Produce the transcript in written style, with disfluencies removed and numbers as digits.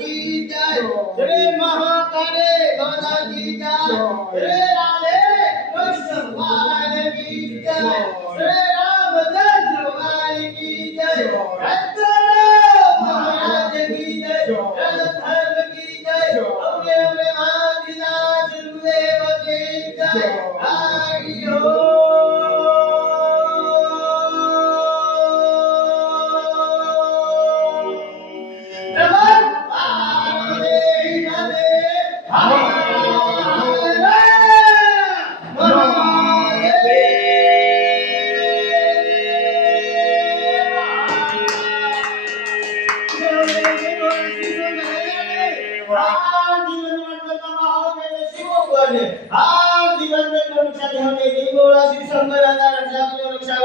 की जय श्री महाकाले गौरा की जय श्री राधे कृष्ण भगवान की जय श्री रामचंद्र भगवान की जय रत्न महाराज की जय धर्म की जय अपने अपने आदिनाथ गुरुदेव की जय हरि ओम। આ જીવન में